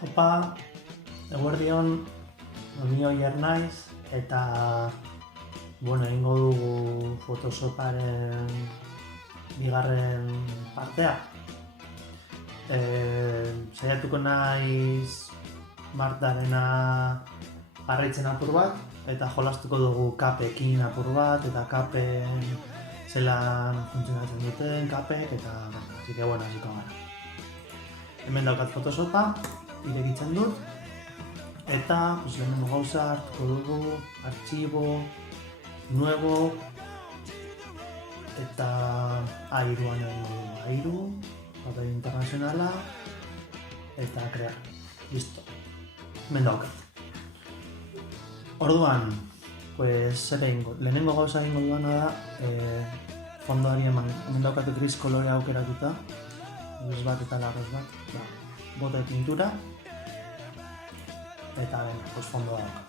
Opa, eguerdion, ni Oier naiz, eta egingo dugu Photoshoparen bigarren partea. Saiatuko naiz Martarena jarraitzen apur bat, eta jolastuko dugu kapekin apur bat, eta kapen zelan funtzionatzen duten kapek, eta así que bueno, hasiko gara. Hemen daukat Photoshopa, irekitzen dut, eta lehenengo gauza hartuko dugu, artxibo, nuevo, eta airuan egingo dugu, airu, papel internazionala, eta crear. Listo. Hemen daukat. Orduan, zer egingo? Lehenengo gauza egingo duana da, fondoari hemen daukat gris kolorea aukeratuta, gris bat eta larroz bat, bota de pintura, eta fondoa daukat.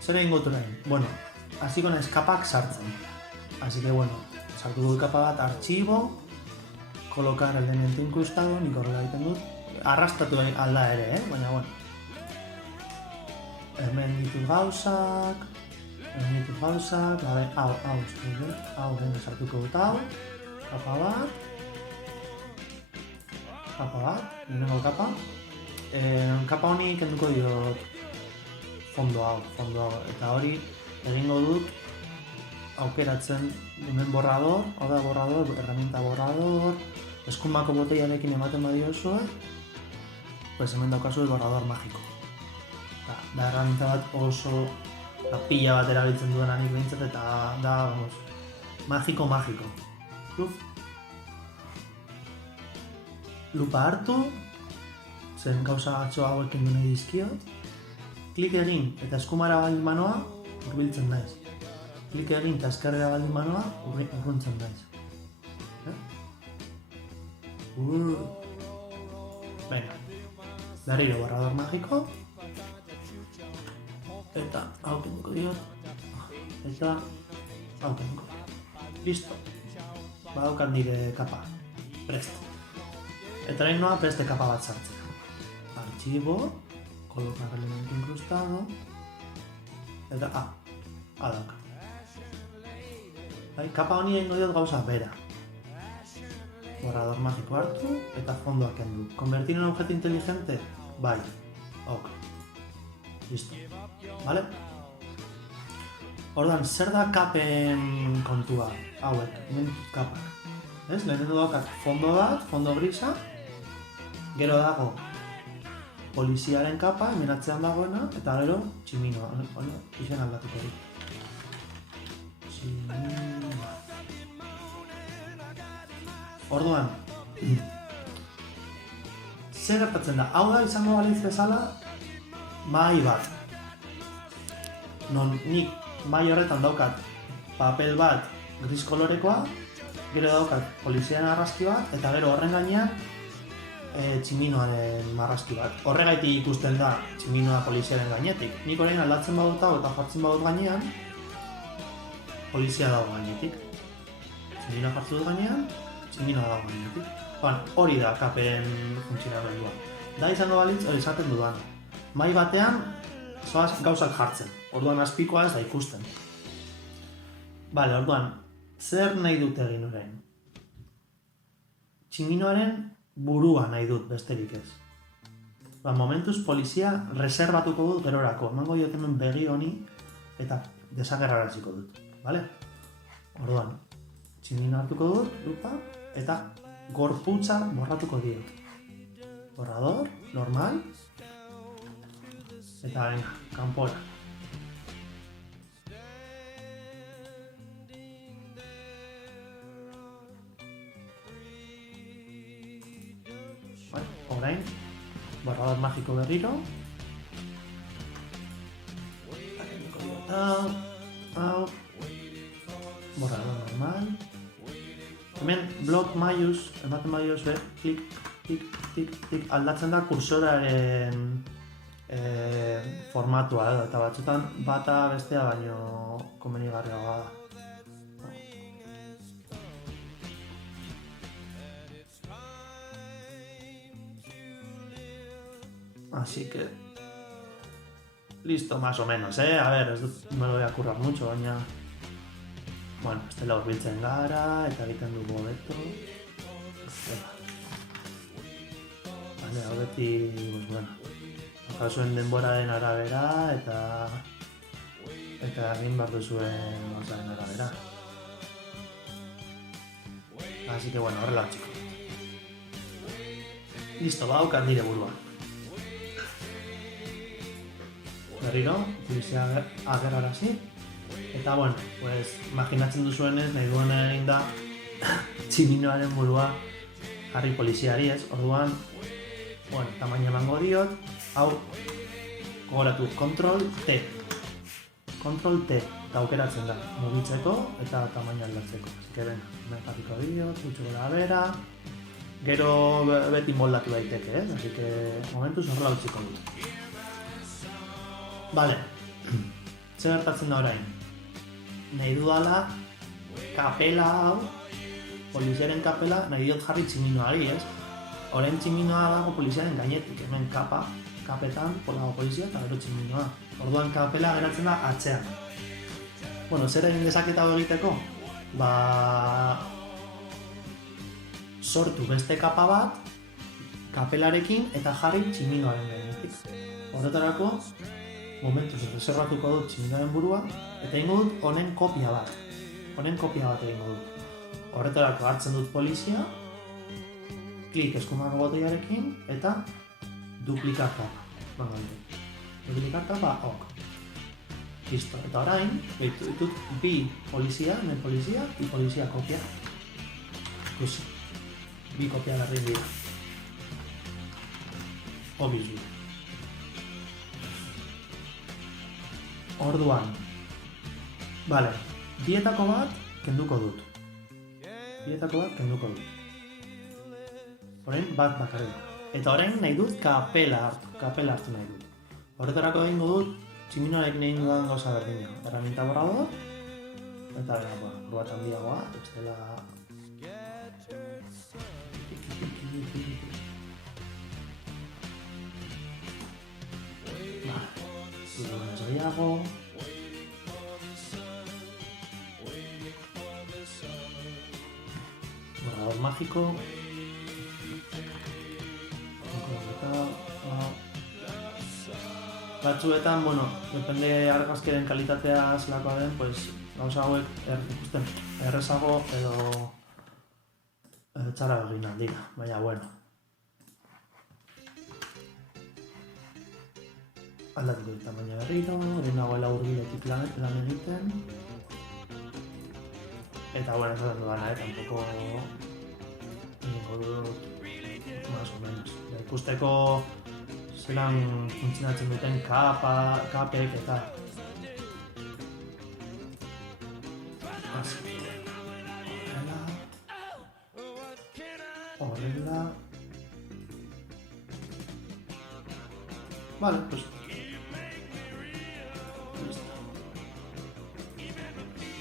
Zer egingo dut orain? Bueno, hasiko naiz kapak sartzen. Así que bueno, sartu dut kapa bat, artxibo, colocar elemento incrustado, nik horrela egiten dut. Arrastatu alda ere, baina bueno. Hemen ditut gauzak, hau hemen sartuko dut hau, kapa bat, lehenengo kapa. Kapa honi kenduko diot fondo hau, eta hori egingo dut aukeratzen hemen borrador, hau da borrador, herramienta borrador, eskumako botellarekin ematen badiozue, hemen daukazu borrador magiko. Da herramienta bat oso pila bat erabiltzen duen anik behintzat, eta da, magiko. Lupa hartu, zen gauza atxo hauekin dune dizkiot, klik egin eta eskumara baldin manoa, hurbiltzen naiz. Klik egin eta eskerrera baldin manoa, urruntzen naiz. Venga, berriro borrador magiko, eta hau kenduko diot, eta hau kenduko diot. Listo, badaukat nire kapa, prest. Eta orain noa beste kapa bat sartzea. Archivo, colocar elemento incrustado, eta daukat. Kapa honi egingo diot gauza bera. Borrador magiko hartu eta fondoa kendu. Convertir en objeto inteligente? Bai. Ok. Listo. Vale? Orduan, zer da kapen kontua? Hauek, hemen kapak. Lehenengo daukat fondo bat, fondo grisa, gero dago poliziaren kapa, hemen atzean dagoena, eta gero tximinoa. Izen aldatuko dit. Orduan, zer gertatzen da? Hau da izango balitz bezala mahai bat. Non nik mahai horretan daukat papel bat gris kolorekoa, gero daukat poliziaren argazki bat, eta gero horren gainean tximinoaren marrazki bat. Horregaitik ikusten da tximinoa poliziaren gainetik. Nik orain aldatzen badut hau eta jartzen badut gainean, polizia dago gainetik. Tximinoa jartzen dut gainean, tximinoa dago gainetik. Hori da kapen funtzionamendua. Da izango balitz, hori esaten dudan. Mahai batean, zoaz gauzak jartzen. Orduan azpikoa ez da ikusten. Bale, orduan, zer nahi dut egin orain? Tximinoaren burua nahi dut besterik ez. Momentuz polizia reservatuko dut gerorako. Emango diot hemen begi honi eta desagerraraziko dut. Bale? Orduan, tximino hartuko dut, lupa, eta gorputza borratuko diot. Borrador, normal, eta venga, kanpora. Orain, borrador magiko berriro. Hau. Borrador normal. Hemen blok maius, ematen badioz, klik, aldatzen da kursoraren formatua, eta batzutan bata bestea baino komenigarriagoa da. Así que... Listo, más o menos, A ver, ez dut, me lo voy a currar mucho, baina... Bueno, estela urbiltzen gara, eta egiten dugu hobeto. Vale, hau beti, pues bueno, jasuen denboraren arabera, eta egin behar duzuen gauzaren arabera. Así que bueno, horrela txiko. Listo, baukat nire burua. Berriro, polizia agerrarazi. Eta bueno, pues, imaginatzen duzuenez, nahi duena egin da tximinoaren burua jarri poliziari, ez? Orduan, bueno, tamaina emango diot, hau, gogoratu, Control T. Control T, eta aukeratzen da, mugitzeko eta tamaina aldatzeko. Así que venga, hemen jarriko diot, gutxo gora bera, gero beti moldatu daiteke, ez? Así que, momentuz horrela utziko dut. Vale, zer gertatzen da orain? Nahi dudala, kapela hau, poliziaren kapela, nahi diot jarri tximinoari, ez? Orain tximinoa dago poliziaren gainetik, hemen kapetan, dago polizia eta gero tximinoa. Orduan kapela geratzen da atzean. Bueno, zer egin dezaketa hau egiteko? Sortu beste kapa bat, kapelarekin eta jarri tximinoaren gainetik. Horretarako, momentuz reservatuko dut tximinoaren burua, eta egingo dut honen kopia bat. Egingo dut. Horretarako hartzen dut polizia, klik eskumako botoiarekin, eta duplikat kapa. Duplikat kapa, ok. Listo, eta orain, ditut bi polizia, hemen polizia, y polizia kopia. Ikusi, bi kopia garrin dira. Obviously. Orduan, vale, bietako bat kenduko dut. Orain bat bakarrik. Eta orain nahi dut kapela hartu nahi dut. Horretarako egingo dut tximinoarekin egin dudan gauza berdina. Herramienta borrador, eta bat handiagoa, bestela... Gehiago. Borrador mágico. Batzuetan, bueno, depende argazkiaren kalitatea zelakoa den, pues, gauza hauek ikusten errezago edo txarra egin aldira, baina, bueno. Aldatuko dut tamaina berriro, hori nagoela hurbiletik lan egiten. Eta, bueno, ez dut dudana, tampoko egingo dut más o menos. Ikusteko zelan funtzionatzen duten kapek eta horrela. Vale, pues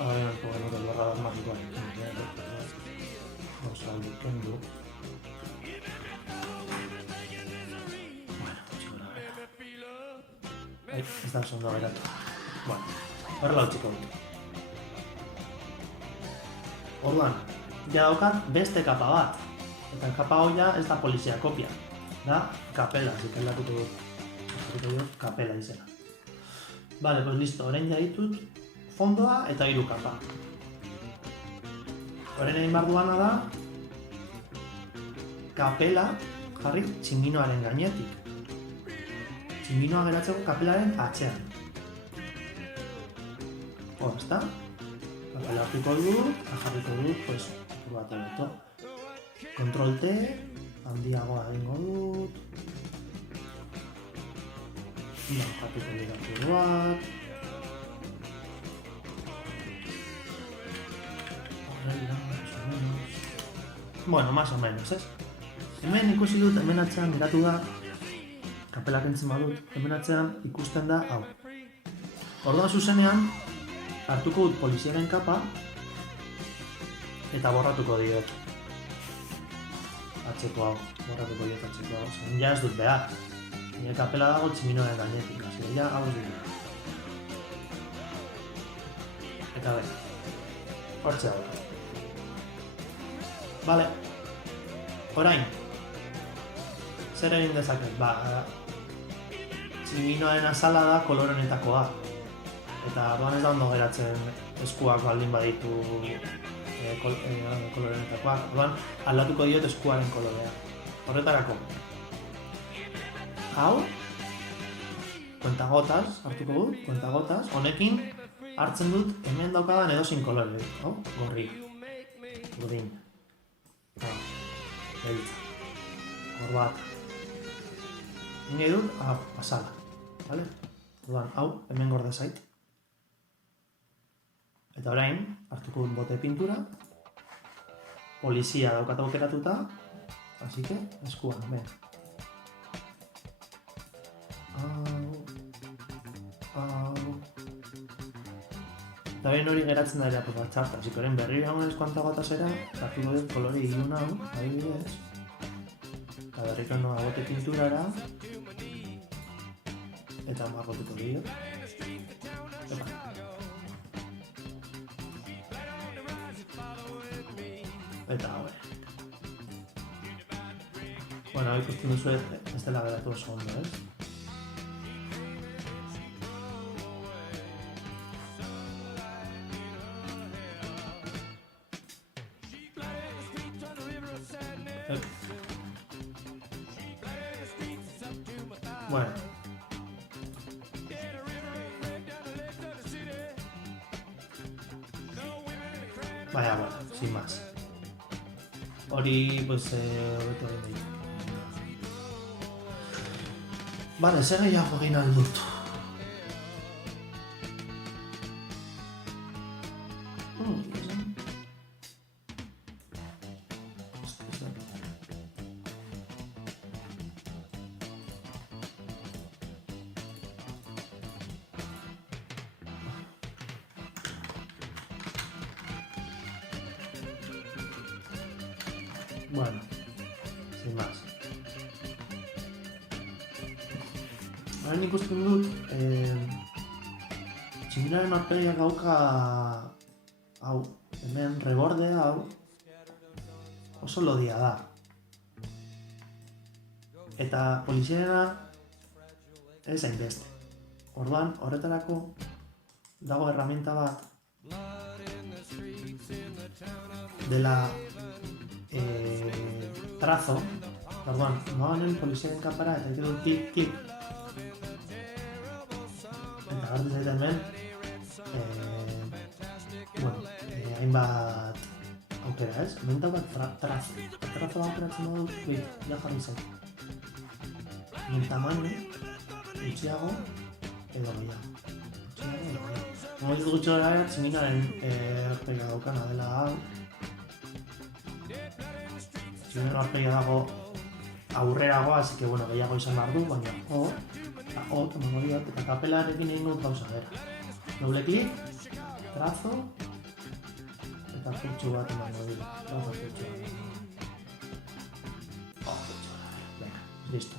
ahora podemos el borrador mágico vamos a buscando. Bueno, chico, ahí está sonando a ver. Bueno, horrela utziko dut. Orduan, ja daukat beste kapa bat. Eta kapa hoia ez da polizia kopia. Da kapela, zikaldatuko dut kapela izena. Vale, pues listo, orain ja ditut fondoa eta 3 kapa. Orain egin behar duana da kapela jarri tximinoaren gainetik. Tximinoa geratzeko kapelaren atzean. Hor, ezta? Kapela hartuko dut, eta jarriko dut, pues, bat egoto. Control T, handiagoa egingo dut. Jarriko dut hartu bat. Bueno, más o menos, ez? Hemen ikusi dut, hemen atzean geratu da, kapelak entzun badut, hemen atzean ikusten da hau. Orduan zuzenean, hartuko dut poliziaren kapa, eta borratuko diot. Atzeko hau, Zen ja ez dut behar. Nire kapela dago tximinoaren gainetik, hasi dira, hau dira. Eta bera, hortxe dago. Bale, orain, zer egin dezaket? Tximinoaren azala da kolorenetakoa. Eta orduan ez da ondo geratzen eskuak baldin baditu kolorenetakoak. Orduan aldatuko diot eskuaren kolorea. Horretarako. Hau, kuentagotas hartuko dut, kuentagotas. Honekin hartzen dut hemen daukadan edozein kolore. Hau, gorri, urdin, beltza, gorbata. Nahi dut, azala. Vale? Orduan, hau, hemen gorde zait. Eta orain, hartuko dut bote pintura. Polizia daukat aukeratuta. Así que, eskuan, ben. Eta behin hori geratzen da ere apropa txarta. Así que orain berri hauen eskuanta gotasera, hartuko dut kolore ilun hau, adibidez. Eta berriko noa bote pinturara. Eta marrotuko dio. Eta hau. Bueno, hau ikusten duzu ez dela geratu oso ondo, ez? Bueno. Vaya, bueno, sin más. Hori, pues, hobeto egin ditu. Vale, zer gehiago egin aldut. Bueno, sin más. Orain ikusten dut, tximinaren aurpegiak dauka hau, hemen rebordea hau oso lodia da. Eta poliziarena ez hainbeste. Orduan, horretarako dago herramienta bat dela trazo. Orduan, noanen poliziaren kapara eta egiten dut tik-tik. Eta gartu zaita hemen, hainbat aukera, ez? Hemen daukat trazo. Trazo aukeratzen dugu, ja jarri zait. Hemen tamaino, gutxiago, edo gehiago. Momentu gutxo gara, tximinaren aurpegia daukana dela hau. Tximinaren aurpegia dago aurreragoa, así que bueno, gehiago izan behar du, baina emango diot, eta kapelarekin egin dut gauza bera. Doble klik, trazo, eta fetxu bat emango dira. Trazo fetxu bat. Venga, listo.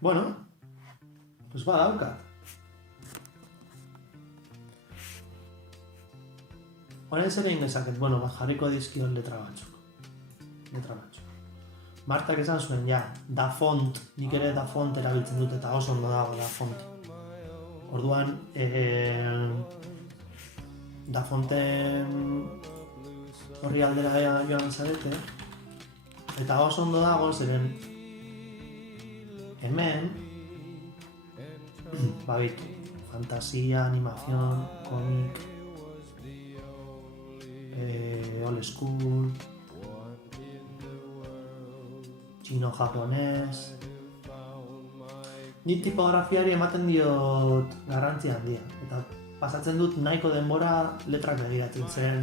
Bueno, pues badaukat. Horain zer egin dezaket, bueno, jarriko dizkion letra batzuk. Martak esan zuen, ja, da font, nik ere da font erabiltzen dut eta oso ondo dago da font. Orduan, da fonten horri aldera joan zarete, eta oso ondo dago, zeren hemen, babitu, fantasia, animación, komik, old school, txino-japonez. Nik tipografiari ematen diot garrantzi handia. Eta pasatzen dut nahiko denbora letrak begiratzen zen.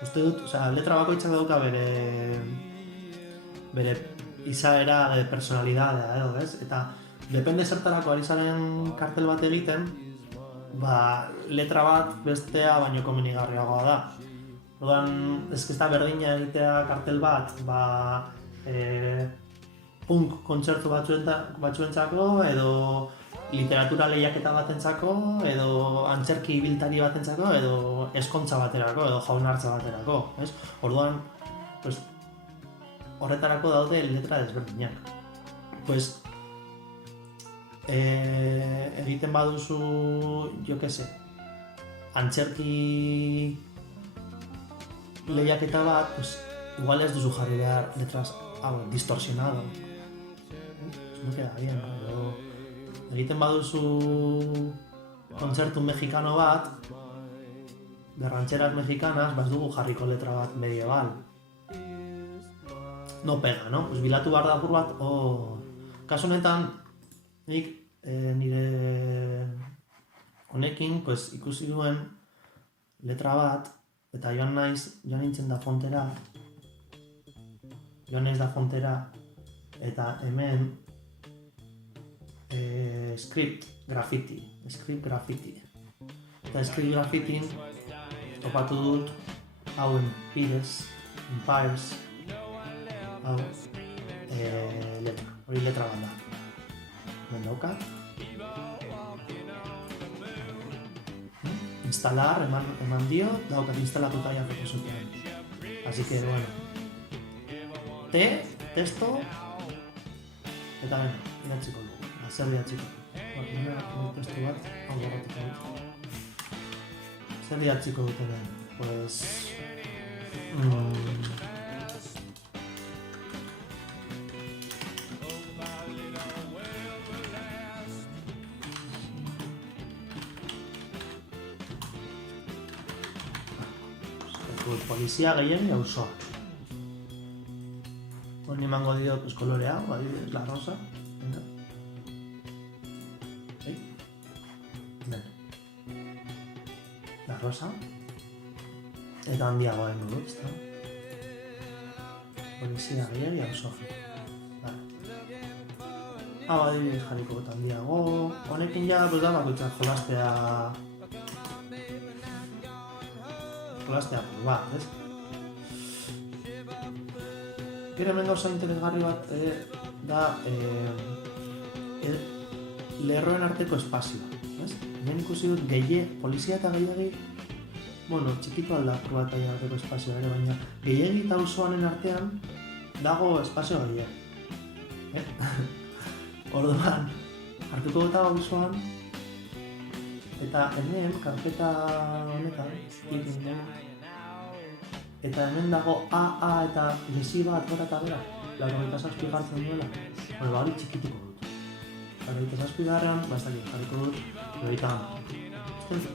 Uste dut, letra bakoitzak dauka bere izaera, bere personalidadea edo, ez? Eta depende zertarako ari zaren kartel bat egiten, letra bat bestea baino komenigarriagoa da. Orduan, ez da berdina egitea kartel bat, punk kontzertu batzuentzako, edo literatura lehiaketa batentzako, edo antzerki ibiltari batentzako, edo eskontza baterako, edo jaunartza baterako, ez? Orduan, pues, horretarako daude letra desberdinak. Pues, egiten baduzu, jo que se, antzerki lehiaketa bat, pues, igual ez duzu jarri behar letras distorsionado. Ez no queda bien, edo egiten baduzu kontzertu mexicano bat, de rancheras mexicanas, ez dugu jarriko letra bat medieval. No pega, no? Pues bilatu behar da apur bat, kasu honetan, nik nire honekin pues, ikusi duen letra bat, eta joan nintzen da fontera, eta hemen script graffiti. Eta script graffitin topatu dut hau Empires, hau letra, hori letra bat da. Hemen daukat. Instalar, eman dio, daukat instalatuta ja proposatuan. Así que, bueno, testo, eta bena, idatziko dugu, zer idatziko dugu. Testu bat, hau gorratuko dut. Zer idatziko dut hemen, pues... polizia gehien auzoak. Honi emango diot pues, kolorea, adibidez, la rosa. Venga. Venga. La rosa. Eta handiagoa dengo dut, ezta? Polizia gehien auzoak. Vale. Hau adibidez jarriko dut handiago. Honekin ja, pues da, bakoitzak jolastea bat, ez? Gero hemen gauza interesgarri bat da lerroen arteko espazioa, ez? Hemen ikusi dut polizia eta gehiagi, bueno, txikito alda bat arteko espazioa ere, baina gehiagi eta auzoanen artean dago espazio gehiagi. Orduan, hartuko dut auzoan, eta hemen, karpeta honetan, eta hemen dago AA eta gesi bat gora eta bera, 87 gartzen duela, hori txikituko dut. 87 garrean, ez dakit, jarriko dut,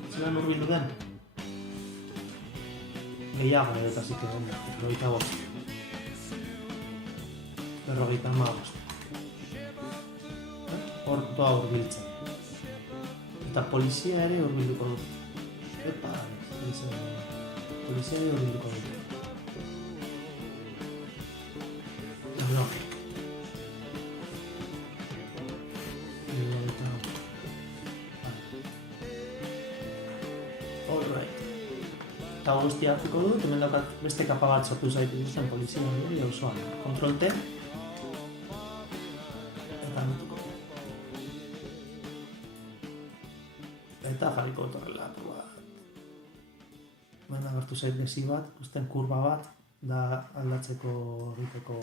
zelan urbildu den? Gehiago eta zike den, 55. Hor doa urbiltzen. Eta polizia ere urbilduko dut. Polizia ere urbilduko dut. No. Alright. Eta guztia hartuko dut, hemen daukat beste kapa bat sortu zaitu zen polizia hori auzoan. Kontrol T. Eta nutuko. Eta jarriko dut horrela bat. Baina agertu zait gesi bat, ikusten kurba bat, da aldatzeko egiteko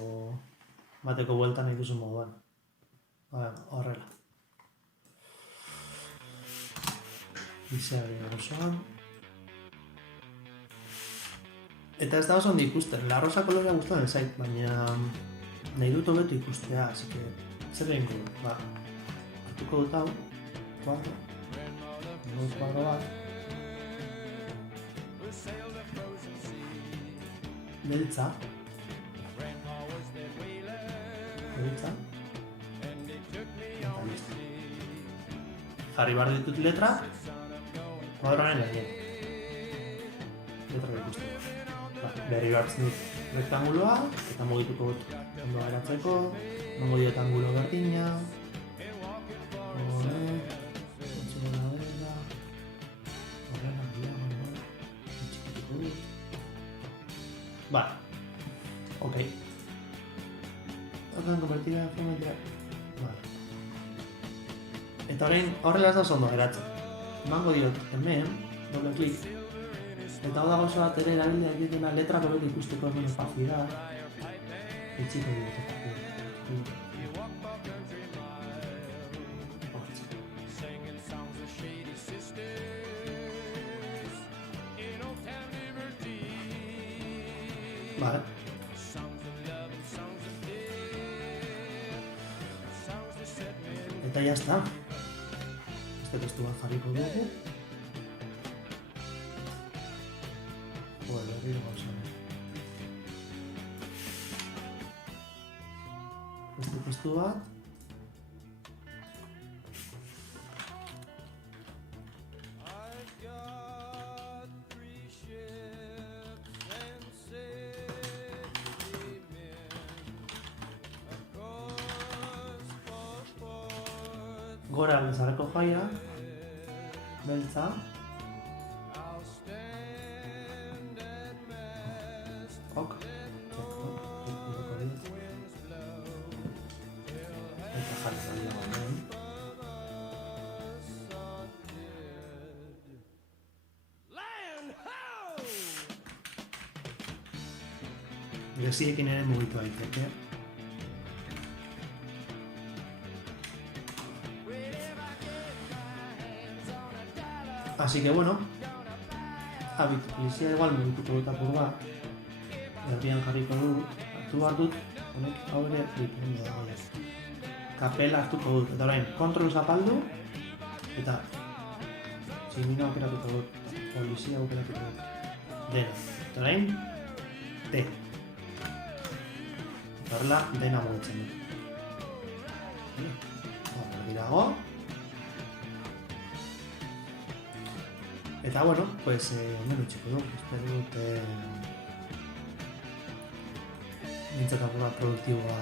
bateko bueltan nahi duzu moduan. Horrela. Izari osoan. Eta ez da oso ondo ikusten. La rosa kolorea gustatzen zait, baina nahi dut hobeto ikustea, así que zer egingo dut. Hartuko dut hau, kuadro bat. Beltza. Eta listo. Jarri behar ditut letra, kuadroaren gainean. Letra ikusteko. Berri hartzen dut rektanguloa, eta mugituko dut ondo geratzeko, emango diot angulo berdina. Vale, ok. Ordan konvertida informatia. Vale. Eta orain horrela ez da oso ondo geratzen. Emango diot hemen, doble klik. Eta hau da gauza bat ere erabildeak ditena letrako beti ikusteko hemen opacidad. Itxiko diot opacidad. Vale. Eta ya está. Este testu bat jarriko dugu. Berriro gauza. Este testu bat. Gora bezareko jaia, beltza, ok, eta jartzen dago hemen. Geziekin ere mugitu daiteke. Así que bueno, polizia igual mugituko dut apur bat, berrian jarriko du, hartu behar dut, honek hau ere dipendu da. Kapela hartuko dut, eta orain kontrol zapaldu, eta tximina aukeratuko dut, polizia aukeratuko dut, dena, eta orain, D. Eta horrela, dena mugitzen dut. Berdirago. Eta bueno, pues hemen utxiko du, espero dut nintzat apur bat produktiboa